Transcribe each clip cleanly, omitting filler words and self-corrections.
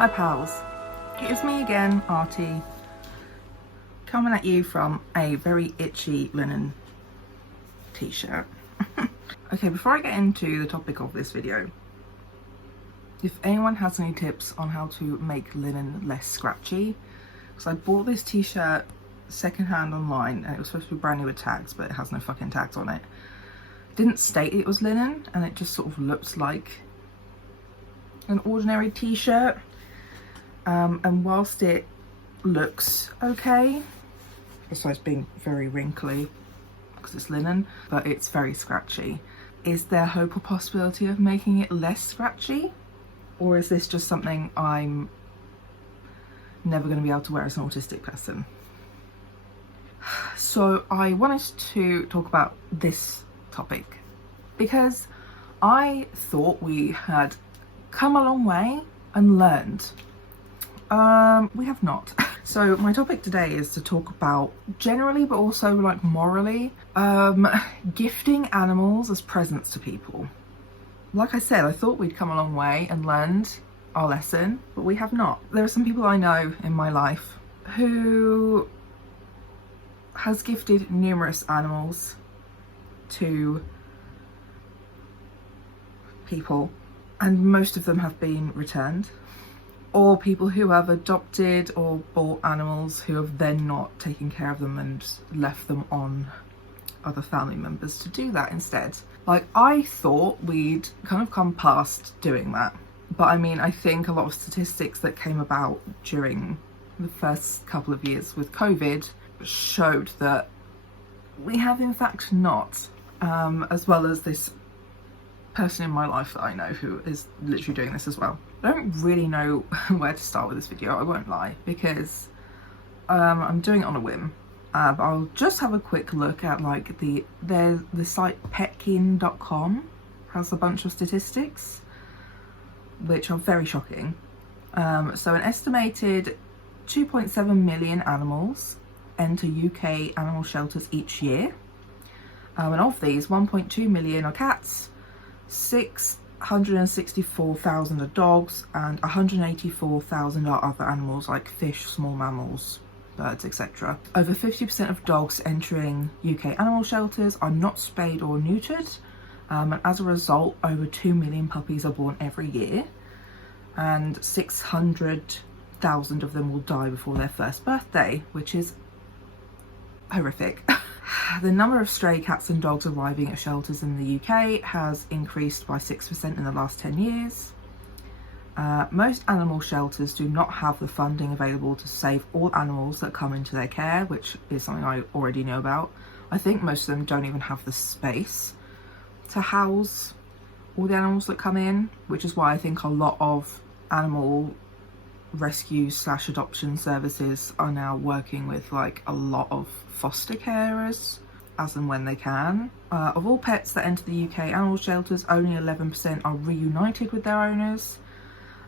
Hi pals, it's me again, Artie, coming at you from a very itchy linen t-shirt. Okay, before I get into the topic of this video, if anyone has any tips on how to make linen less scratchy, because I bought this t-shirt secondhand online and it was supposed to be brand new with tags, but it has no fucking tags on it. It didn't state it was linen and it just sort of looked like an ordinary t-shirt. And whilst it looks okay, besides being very wrinkly because it's linen, but it's very scratchy. Is there hope or possibility of making it less scratchy? Or is this just something I'm never going to be able to wear as an autistic person? So I wanted to talk about this topic because I thought we had come a long way and learned. We have not. So my topic today is to talk about generally, but also like morally, gifting animals as presents to people. Like I said, I thought we'd come a long way and learned our lesson, but we have not. There are some people I know in my life who has gifted numerous animals to people, and most of them have been returned. Or people who have adopted or bought animals who have then not taken care of them and left them on other family members to do that instead. Like, I thought we'd kind of come past doing that. But I mean, I think a lot of statistics that came about during the first couple of years with COVID showed that we have in fact not, as well as this person in my life that I know who is literally doing this as well. I don't really know where to start with this video, I won't lie, because I'm doing it on a whim. But I'll just have a quick look at like the site petkin.com has a bunch of statistics which are very shocking. So an estimated 2.7 million animals enter UK animal shelters each year, and of these 1.2 million are cats, 664,000 are dogs, and 184,000 are other animals like fish, small mammals, birds, etc. Over 50% of dogs entering UK animal shelters are not spayed or neutered, and as a result over 2 million puppies are born every year, and 600,000 of them will die before their first birthday, which is horrific. The number of stray cats and dogs arriving at shelters in the UK has increased by 6% in the last 10 years. Most animal shelters do not have the funding available to save all animals that come into their care, which is something I already know about. I think most of them don't even have the space to house all the animals that come in, which is why I think a lot of animal rescue / adoption services are now working with like a lot of foster carers as and when they can. Of all pets that enter the UK animal shelters, only 11% are reunited with their owners.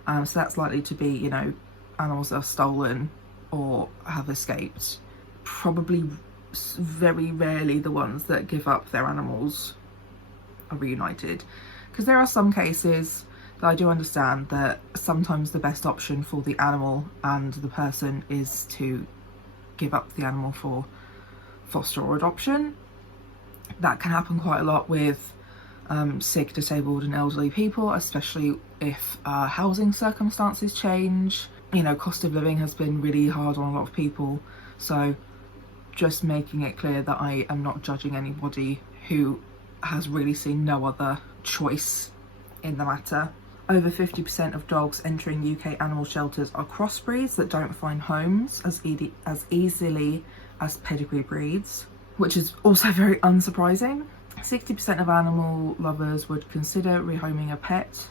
So that's likely to be, you know, animals that are stolen or have escaped. Probably very rarely the ones that give up their animals are reunited. Because there are some cases that I do understand that sometimes the best option for the animal and the person is to give up the animal for foster or adoption. That can happen quite a lot with sick, disabled and elderly people, especially if housing circumstances change. You know, cost of living has been really hard on a lot of people, so just making it clear that I am not judging anybody who has really seen no other choice in the matter. Over 50% of dogs entering UK animal shelters are crossbreeds that don't find homes as easily as pedigree breeds, which is also very unsurprising. 60% of animal lovers would consider rehoming a pet,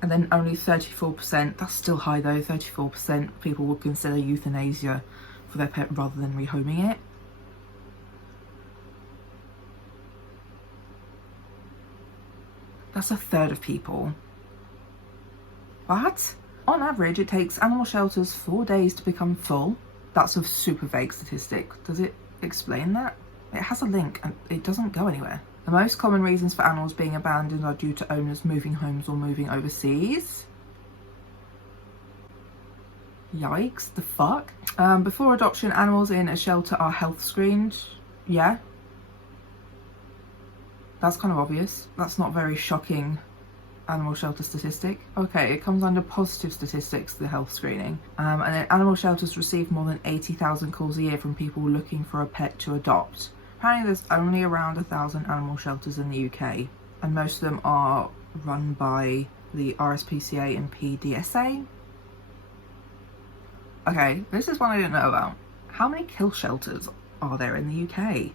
and then only 34%, that's still high though, 34% of people would consider euthanasia for their pet rather than rehoming it. That's a third of people. What? On average, it takes animal shelters 4 days to become full. That's a super vague statistic. Does it explain that? It has a link and it doesn't go anywhere. The most common reasons for animals being abandoned are due to owners moving homes or moving overseas. Yikes, the fuck? Before adoption, animals in a shelter are health screened. Yeah. That's kind of obvious. That's not very shocking animal shelter statistic. Okay, it comes under positive statistics, the health screening. And then animal shelters receive more than 80,000 calls a year from people looking for a pet to adopt. Apparently there's only around 1,000 animal shelters in the UK, and most of them are run by the RSPCA and PDSA. Okay, this is one I didn't know about. How many kill shelters are there in the UK?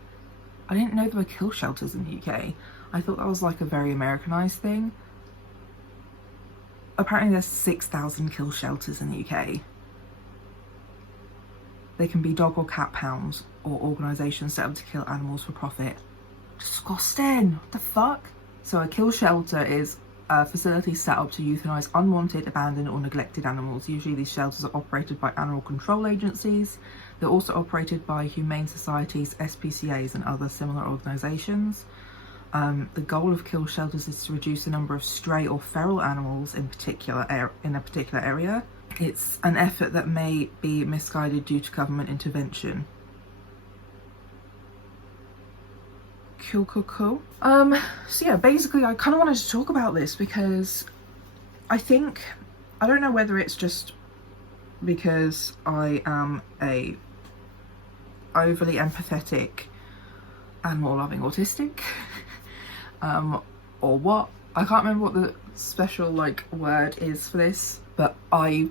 I didn't know there were kill shelters in the UK. I thought that was like a very Americanized thing. Apparently there's 6,000 kill shelters in the UK. They can be dog or cat pounds or organisations set up to kill animals for profit. Disgusting! What the fuck? So a kill shelter is a facility set up to euthanize unwanted, abandoned or neglected animals. Usually these shelters are operated by animal control agencies. They're also operated by humane societies, SPCAs and other similar organisations. The goal of kill shelters is to reduce the number of stray or feral animals in a particular area. It's an effort that may be misguided due to government intervention. Cool. So yeah, basically I kind of wanted to talk about this because I don't know whether it's just because I am a overly empathetic animal loving autistic or what. I can't remember what the special like word is for this, but I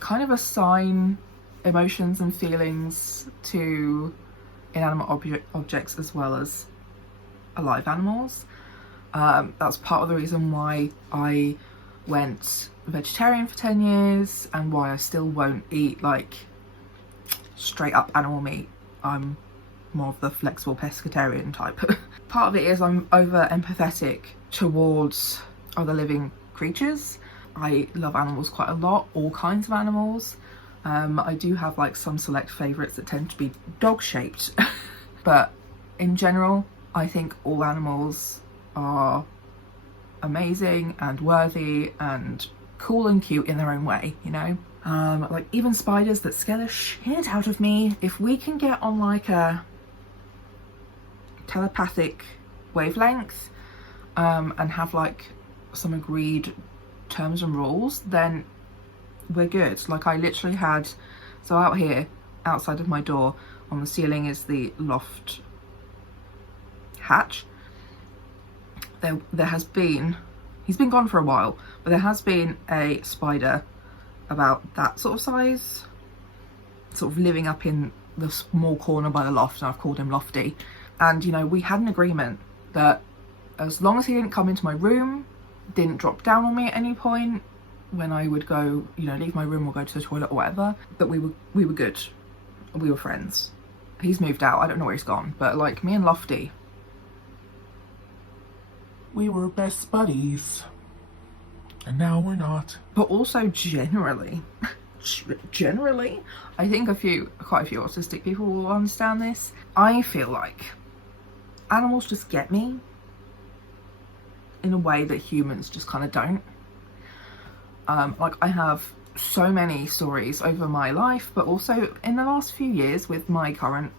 kind of assign emotions and feelings to inanimate objects as well as alive animals. That's part of the reason why I went vegetarian for 10 years and why I still won't eat like straight up animal meat. I'm more of the flexible pescatarian type. Part of it is I'm over empathetic towards other living creatures. I love animals quite a lot, all kinds of animals. I do have like some select favourites that tend to be dog shaped, but in general I think all animals are amazing and worthy and cool and cute in their own way, you know? Like even spiders that scare the shit out of me, if we can get on like a telepathic wavelength and have like some agreed terms and rules, then we're good. Like I literally had, so out here outside of my door on the ceiling is the loft hatch. There has been, he's been gone for a while, but there has been a spider about that sort of size sort of living up in the small corner by the loft, and I've called him Lofty. And you know, we had an agreement that as long as he didn't come into my room, didn't drop down on me at any point when I would go, you know, leave my room or go to the toilet or whatever, that we were good. We were friends. He's moved out, I don't know where he's gone, but like me and Lofty, we were best buddies. And now we're not. But also generally, I think quite a few autistic people will understand this. I feel like animals just get me in a way that humans just kind of don't. Like I have so many stories over my life, but also in the last few years with my current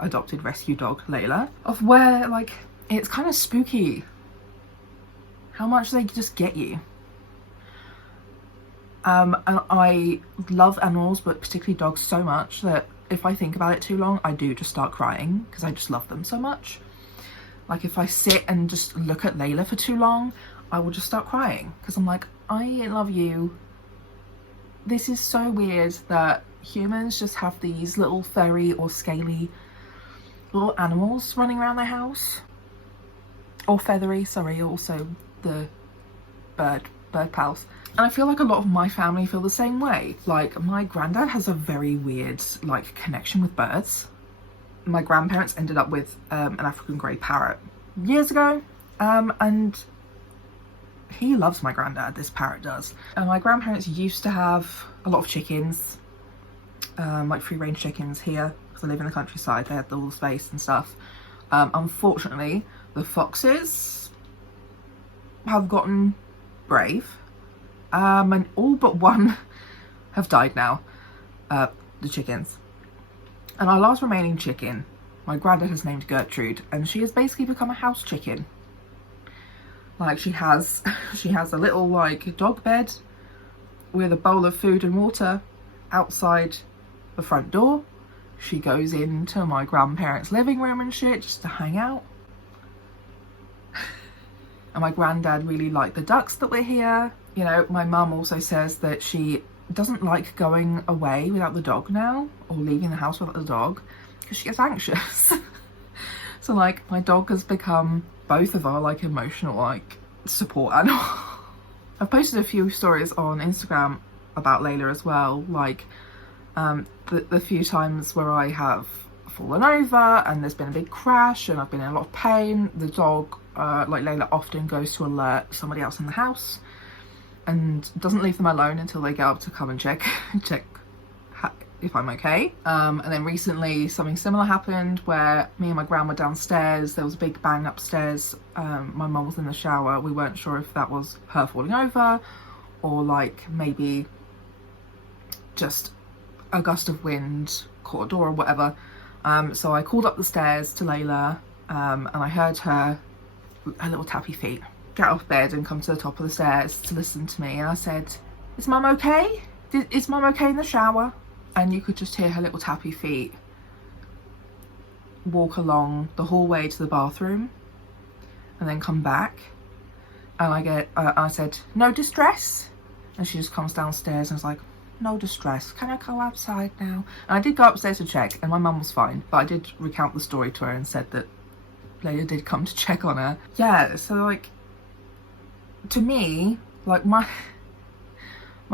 adopted rescue dog Layla, of where like it's kind of spooky how much they just get you. And I love animals, but particularly dogs, so much that if I think about it too long, I do just start crying because I just love them so much. Like if I sit and just look at Layla for too long, I will just start crying because I'm like, I love you. This is so weird that humans just have these little furry or scaly little animals running around their house. Or feathery, sorry, also the bird pals. And I feel like a lot of my family feel the same way. Like my granddad has a very weird like connection with birds. My grandparents ended up with an African grey parrot years ago, and he loves my granddad, this parrot does. And my grandparents used to have a lot of chickens, like free range chickens here, because I live in the countryside. They had all the space and stuff. Unfortunately, the foxes have gotten brave, and all but one have died now, the chickens. And our last remaining chicken, my granddad has named Gertrude, and she has basically become a house chicken. Like, she has a little like dog bed with a bowl of food and water outside the front door. She goes into my grandparents' living room and shit just to hang out. And my granddad really liked the ducks that were here. You know, my mum also says that she doesn't like going away without the dog now, or leaving the house without the dog, because she gets anxious. So like, my dog has become both of our like emotional like support animal. I've posted a few stories on Instagram about Layla as well, like the few times where I have fallen over and there's been a big crash and I've been in a lot of pain. The dog, like Layla, often goes to alert somebody else in the house and doesn't leave them alone until they get up to come and check if I'm okay. And then recently something similar happened where me and my gran were downstairs. There was a big bang upstairs. My mum was in the shower. We weren't sure if that was her falling over or like maybe just a gust of wind caught a door or whatever. So I called up the stairs to Layla, and I heard her little tappy feet get off bed and come to the top of the stairs to listen to me. And I said, "Is mum okay? Is mum okay in the shower?" And you could just hear her little tappy feet walk along the hallway to the bathroom and then come back. And I said, "No distress?" And she just comes downstairs and was like, "No distress, can I go outside now?" And I did go upstairs to check and my mum was fine, but I did recount the story to her and said that Layla did come to check on her. Yeah, so like, to me, like my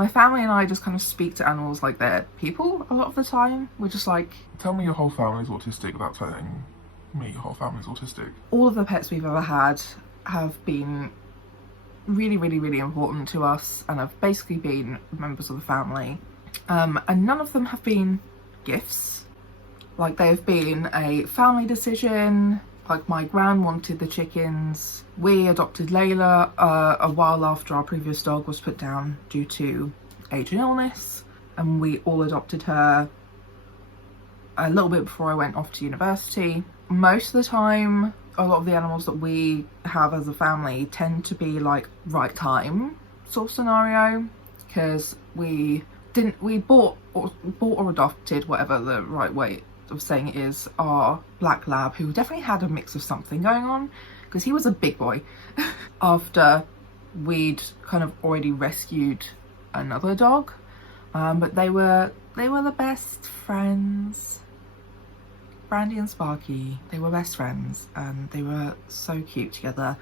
family and I just kind of speak to animals like they're people a lot of the time. We're just like, tell me your whole family's autistic without telling me your whole family's autistic. All of the pets we've ever had have been really, really, really important to us and have basically been members of the family. And none of them have been gifts. Like, they've been a family decision. Like, my gran wanted the chickens. We adopted Layla a while after our previous dog was put down due to age and illness, and we all adopted her a little bit before I went off to university. Most of the time, a lot of the animals that we have as a family tend to be like right time sort of scenario, because we bought or adopted, whatever the right way of saying it is, our black lab, who definitely had a mix of something going on because he was a big boy after we'd kind of already rescued another dog. But they were the best friends. Brandy and Sparky, they were best friends and they were so cute together.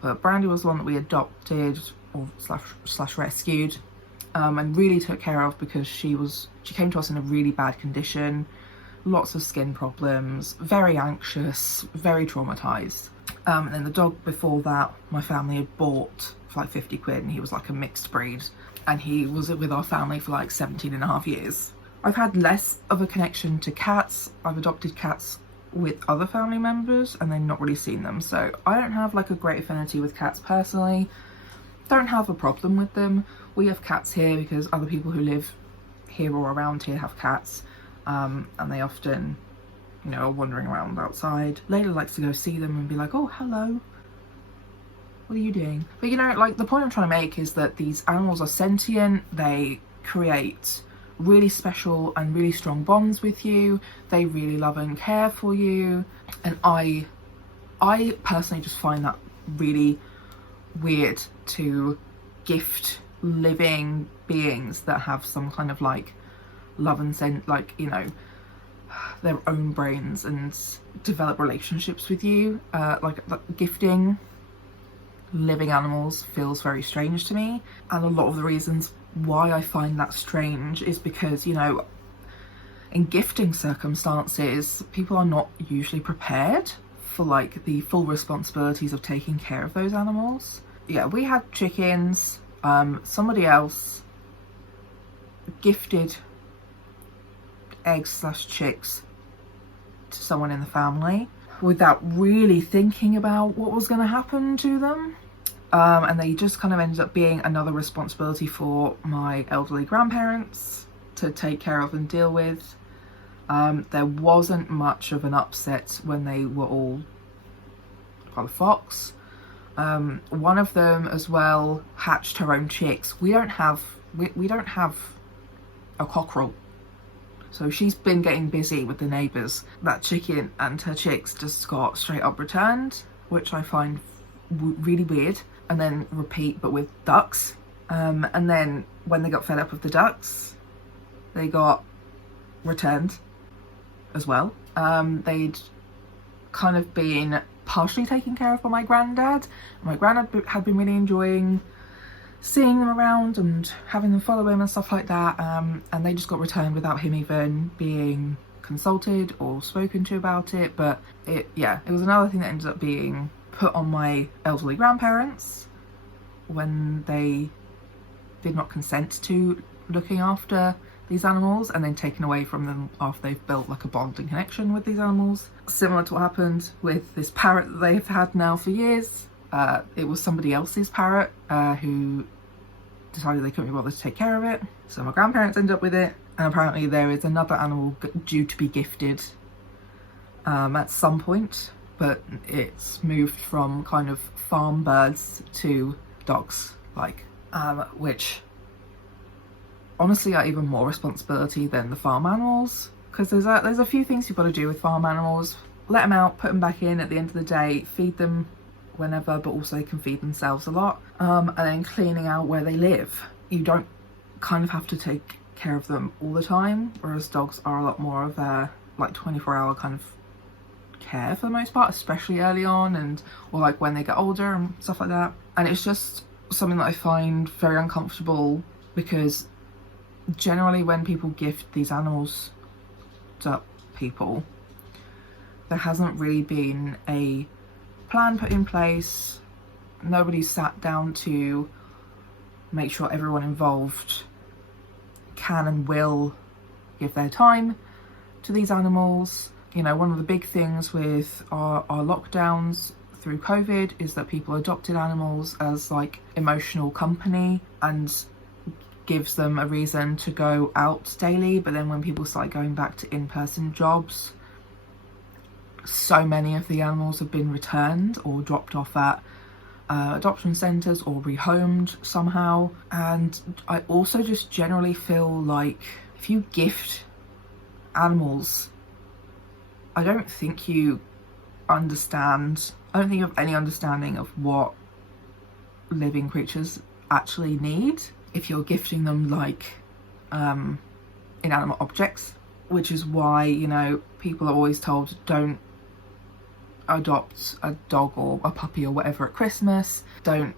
But Brandy was the one that we adopted or slash rescued, and really took care of, because she came to us in a really bad condition, lots of skin problems, very anxious, very traumatized. And then the dog before that, my family had bought for like 50 quid, and he was like a mixed breed, and he was with our family for like 17 and a half years. I've had less of a connection to cats. I've adopted cats with other family members and then not really seen them, so I don't have like a great affinity with cats personally. Don't have a problem with them. We have cats here because other people who live here or around here have cats, and they often, you know, are wandering around outside. Layla likes to go see them and be like, "Oh, hello, what are you doing?" But you know, like, the point I'm trying to make is that these animals are sentient. They create really special and really strong bonds with you. They really love and care for you, and I personally just find that really weird to gift living beings that have some kind of like love and like, you know, their own brains and develop relationships with you. Like gifting living animals feels very strange to me, and a lot of the reasons why I find that strange is because, you know, in gifting circumstances, people are not usually prepared for like the full responsibilities of taking care of those animals. Yeah, we had chickens. Somebody else gifted eggs/chicks to someone in the family. without really thinking about what was going to happen to them. And they just kind of ended up being another responsibility for my elderly grandparents to take care of and deal with. There wasn't much of an upset when they were all by the fox. One of them as well hatched her own chicks. We don't have a cockerel, so she's been getting busy with the neighbours. That chicken and her chicks just got straight up returned, which I find really weird. And then repeat, but with ducks. And then when they got fed up with the ducks, they got returned as well. They'd kind of been partially taken care of by my granddad. My granddad had been really enjoying seeing them around and having them follow him and stuff like that. And they just got returned without him even being consulted or spoken to about it. But it was another thing that ended up being put on my elderly grandparents when they did not consent to looking after these animals, and then taken away from them after they've built like a bonding connection with these animals. Similar to what happened with this parrot that they've had now for years. It was somebody else's parrot who decided they couldn't be bothered to take care of it, so my grandparents ended up with it. And apparently there is another animal due to be gifted at some point, but it's moved from kind of farm birds to dogs, which honestly are even more responsibility than the farm animals, because there's a few things you've got to do with farm animals. Let them out, put them back in at the end of the day, feed them whenever, but also they can feed themselves a lot, and then cleaning out where they live. You don't kind of have to take care of them all the time, whereas dogs are a lot more of a 24-hour kind of care for the most part, especially early on, or like when they get older and stuff like that. And it's just something that I find very uncomfortable, because generally when people gift these animals to people, there hasn't really been a plan put in place. Nobody's sat down to make sure everyone involved can and will give their time to these animals. You know, one of the big things with our lockdowns through COVID is that people adopted animals as like emotional company and gives them a reason to go out daily. But then when people start going back to in-person jobs, so many of the animals have been returned or dropped off at adoption centres or rehomed somehow. And I also just generally feel like if you gift animals, I don't think you understand, I don't think you have any understanding of what living creatures actually need if you're gifting them like inanimate objects, which is why, you know, people are always told don't adopt a dog or a puppy or whatever at Christmas, don't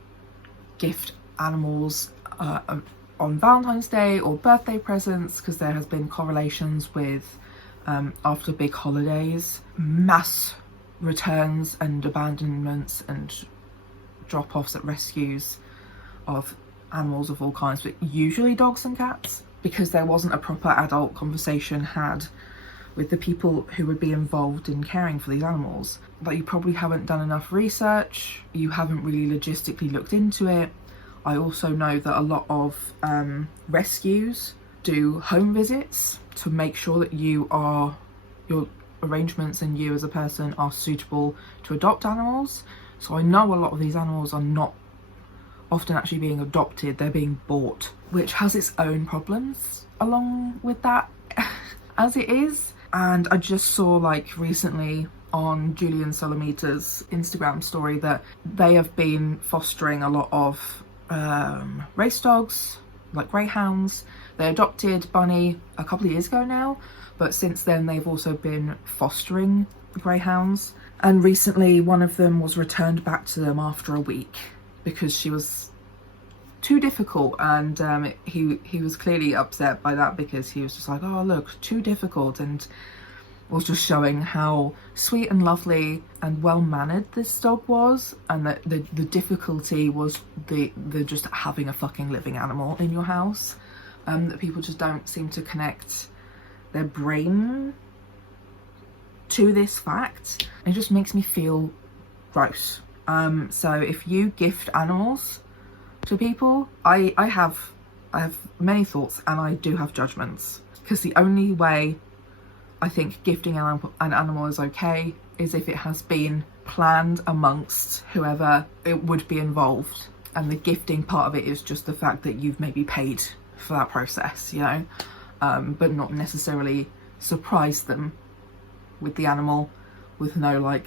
gift animals on Valentine's Day or birthday presents, because there has been correlations with after big holidays, mass returns and abandonments and drop-offs at rescues of animals of all kinds, but usually dogs and cats, because there wasn't a proper adult conversation had with the people who would be involved in caring for these animals. But you probably haven't done enough research, you haven't really logistically looked into it. I also know that a lot of rescues do home visits to make sure that your arrangements and you as a person are suitable to adopt animals. So I know a lot of these animals are not often actually being adopted, they're being bought, which has its own problems along with that as it is. And I just saw like recently on Julian Solomita's Instagram story that they have been fostering a lot of race dogs, like greyhounds. They adopted Bunny a couple of years ago now, but since then they've also been fostering greyhounds. And recently one of them was returned back to them after a week because she was too difficult, and he was clearly upset by that, because he was just like, oh look, too difficult, and was just showing how sweet and lovely and well-mannered this dog was, and that the difficulty was the just having a fucking living animal in your house, that people just don't seem to connect their brain to this fact. It just makes me feel gross. So if you gift animals to people, I have many thoughts and I do have judgments, because the only way I think gifting an animal is okay is if it has been planned amongst whoever it would be involved, and the gifting part of it is just the fact that you've maybe paid for that process, you know, but not necessarily surprise them with the animal with no like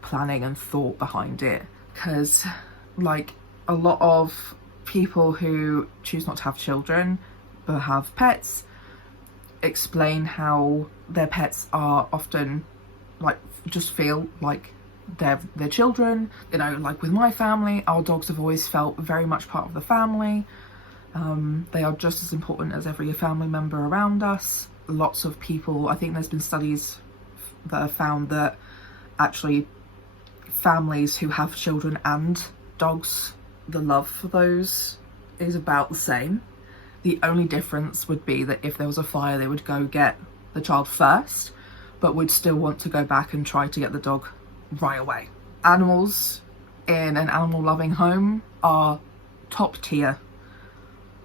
planning and thought behind it. Because like a lot of people who choose not to have children but have pets explain how their pets are often like just feel like they're their children, you know. Like with my family, our dogs have always felt very much part of the family. They are just as important as every family member around us. Lots of people, I think there's been studies that have found that actually families who have children and dogs, the love for those is about the same. The only difference would be that if there was a fire, they would go get the child first, but would still want to go back and try to get the dog right away. Animals in an animal loving home are top tier,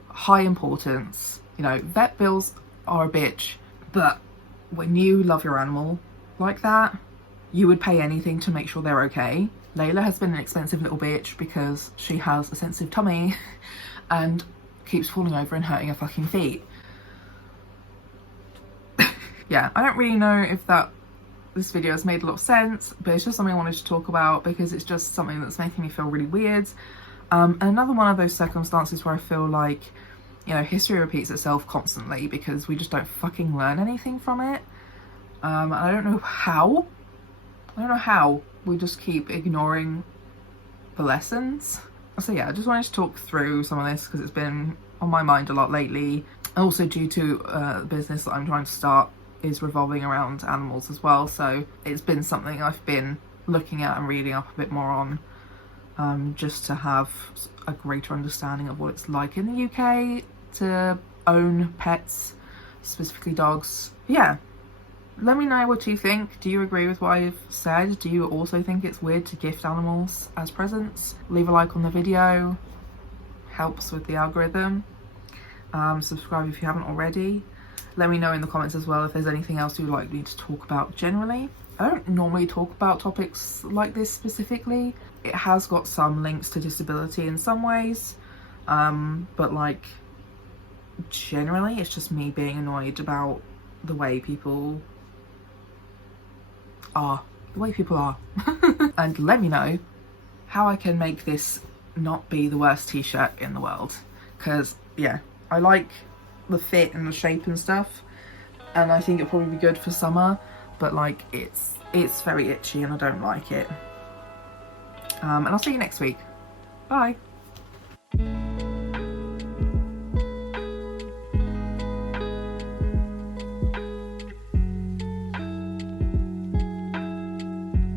high importance. You know, vet bills are a bitch, but when you love your animal like that, you would pay anything to make sure they're okay. Layla has been an expensive little bitch because she has a sensitive tummy and keeps falling over and hurting her fucking feet. Yeah, I don't really know if this video has made a lot of sense, but it's just something I wanted to talk about because it's just something that's making me feel really weird. And another one of those circumstances where I feel like, you know, history repeats itself constantly because we just don't fucking learn anything from it. And I don't know how. We just keep ignoring the lessons. So yeah, I just wanted to talk through some of this because it's been on my mind a lot lately. Also due to the business that I'm trying to start is revolving around animals as well. So it's been something I've been looking at and reading up a bit more on, just to have a greater understanding of what it's like in the UK to own pets, specifically dogs. Yeah. Let me know what you think. Do you agree with what I've said? Do you also think it's weird to gift animals as presents? Leave a like on the video. Helps with the algorithm. Subscribe if you haven't already. Let me know in the comments as well if there's anything else you'd like me to talk about generally. I don't normally talk about topics like this specifically. It has got some links to disability in some ways, but like generally it's just me being annoyed about the way people are. And let me know how I can make this not be the worst t-shirt in the world, because yeah, I like the fit and the shape and stuff, and I think it'll probably be good for summer, but like it's very itchy and I don't like it. And I'll see you next week. Bye.